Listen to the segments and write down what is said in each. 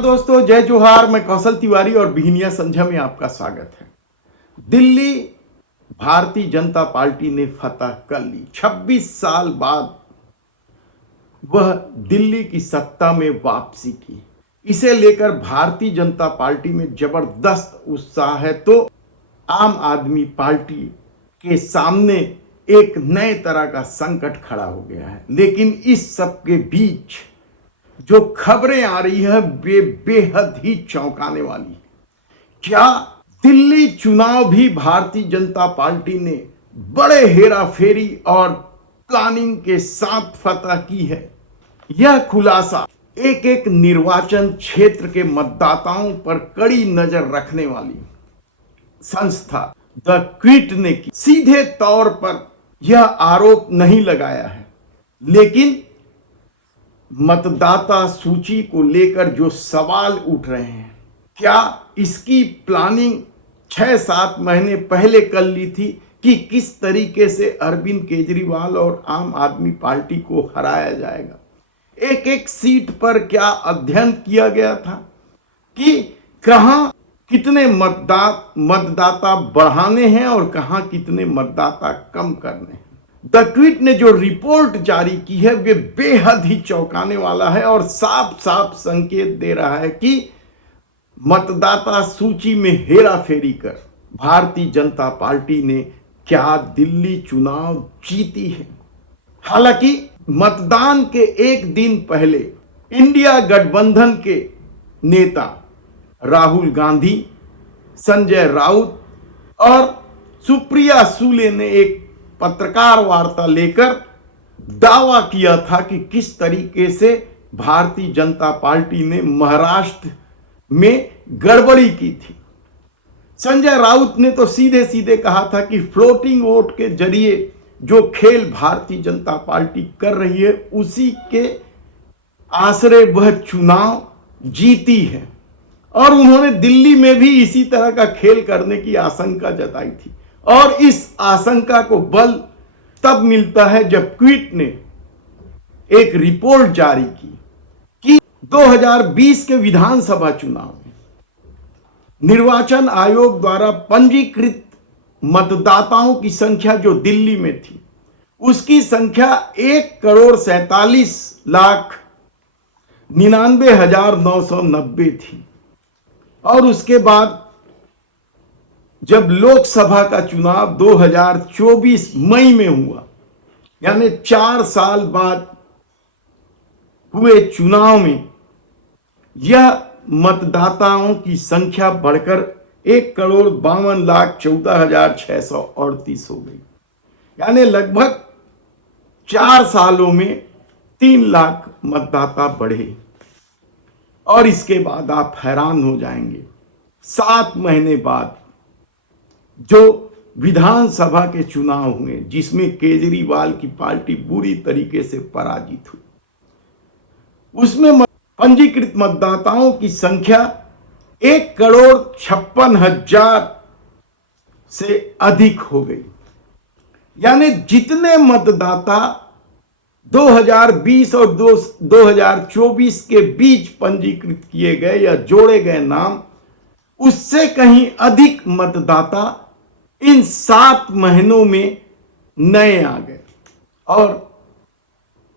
नमस्कार दोस्तों, जय जोहार। मैं कौशल तिवारी और बिहनिया संझा में आपका स्वागत है। दिल्ली भारतीय जनता पार्टी ने फतह कर ली। 26 साल बाद वह दिल्ली की सत्ता में वापसी की। इसे लेकर भारतीय जनता पार्टी में जबरदस्त उत्साह है। तो आम आदमी पार्टी के सामने एक नए तरह का संकट खड़ा हो गया है। लेकिन इस सब के बीच जो खबरें आ रही है वे बेहद ही चौंकाने वाली है। क्या दिल्ली चुनाव भी भारतीय जनता पार्टी ने बड़े हेराफेरी और प्लानिंग के साथ फतह की है? यह खुलासा एक एक निर्वाचन क्षेत्र के मतदाताओं पर कड़ी नजर रखने वाली संस्था द क्विट ने की। सीधे तौर पर यह आरोप नहीं लगाया है, लेकिन मतदाता सूची को लेकर जो सवाल उठ रहे हैं, क्या इसकी प्लानिंग 6-7 महीने पहले कर ली थी कि किस तरीके से अरविंद केजरीवाल और आम आदमी पार्टी को हराया जाएगा? एक एक सीट पर क्या अध्ययन किया गया था कि कहां कितने मतदाता बढ़ाने हैं और कहां कितने मतदाता कम करने हैं? द क्विट ने जो रिपोर्ट जारी की है वे बेहद ही चौंकाने वाला है और साफ साफ संकेत दे रहा है कि मतदाता सूची में हेराफेरी कर भारतीय जनता पार्टी ने क्या दिल्ली चुनाव जीती है। हालांकि मतदान के एक दिन पहले इंडिया गठबंधन के नेता राहुल गांधी, संजय राउत और सुप्रिया सुले ने एक पत्रकार वार्ता लेकर दावा किया था कि किस तरीके से भारतीय जनता पार्टी ने महाराष्ट्र में गड़बड़ी की थी। संजय राउत ने तो सीधे सीधे कहा था कि फ्लोटिंग वोट के जरिए जो खेल भारतीय जनता पार्टी कर रही है उसी के आश्रय वह चुनाव जीती है, और उन्होंने दिल्ली में भी इसी तरह का खेल करने की आशंका जताई थी। और इस आशंका को बल तब मिलता है जब क्विट ने एक रिपोर्ट जारी की कि 2020 के विधानसभा चुनाव में निर्वाचन आयोग द्वारा पंजीकृत मतदाताओं की संख्या जो दिल्ली में थी उसकी संख्या 1,47,99,990 थी। और उसके बाद जब लोकसभा का चुनाव 2024 मई में हुआ, यानी 4 साल बाद हुए चुनाव में यह मतदाताओं की संख्या बढ़कर 1,52,14,638 हो गई। यानी लगभग 4 सालों में 3 लाख मतदाता बढ़े। और इसके बाद आप हैरान हो जाएंगे, 7 महीने बाद जो विधानसभा के चुनाव हुए जिसमें केजरीवाल की पार्टी बुरी तरीके से पराजित हुई, उसमें पंजीकृत मतदाताओं की संख्या 1,56,000 से अधिक हो गई। यानी जितने मतदाता 2020 और 2024 के बीच पंजीकृत किए गए या जोड़े गए नाम, उससे कहीं अधिक मतदाता इन 7 महीनों में नए आ गए। और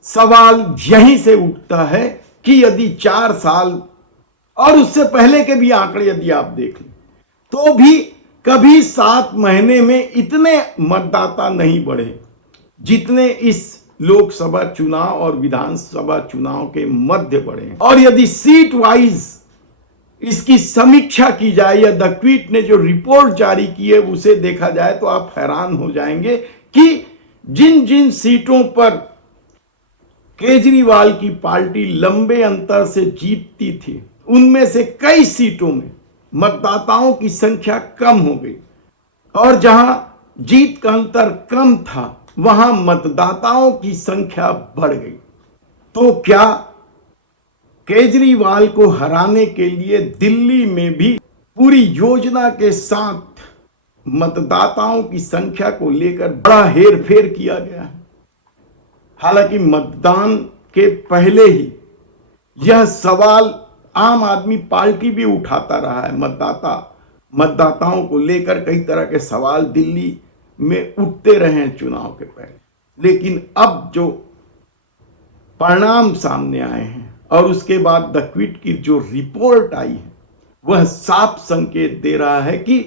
सवाल यहीं से उठता है कि यदि 4 साल और उससे पहले के भी आंकड़े यदि आप देख लें तो भी कभी 7 महीने में इतने मतदाता नहीं बढ़े जितने इस लोकसभा चुनाव और विधानसभा चुनाव के मध्य बढ़े। और यदि सीट वाइज इसकी समीक्षा की जाए या द क्विट ने जो रिपोर्ट जारी की है उसे देखा जाए तो आप हैरान हो जाएंगे कि जिन जिन सीटों पर केजरीवाल की पार्टी लंबे अंतर से जीतती थी उनमें से कई सीटों में मतदाताओं की संख्या कम हो गई, और जहां जीत का अंतर कम था वहां मतदाताओं की संख्या बढ़ गई। तो क्या केजरीवाल को हराने के लिए दिल्ली में भी पूरी योजना के साथ मतदाताओं की संख्या को लेकर बड़ा हेरफेर किया गया है? हालांकि मतदान के पहले ही यह सवाल आम आदमी पार्टी भी उठाता रहा है। मतदाताओं को लेकर कई तरह के सवाल दिल्ली में उठते रहे हैं चुनाव के पहले, लेकिन अब जो परिणाम सामने आए हैं और उसके बाद द क्विट की जो रिपोर्ट आई है, वह साफ संकेत दे रहा है कि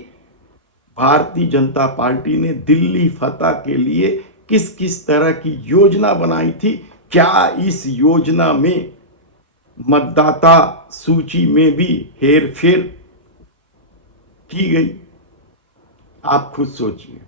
भारतीय जनता पार्टी ने दिल्ली फतह के लिए किस किस तरह की योजना बनाई थी। क्या इस योजना में मतदाता सूची में भी हेरफेर की गई? आप खुद सोचिए।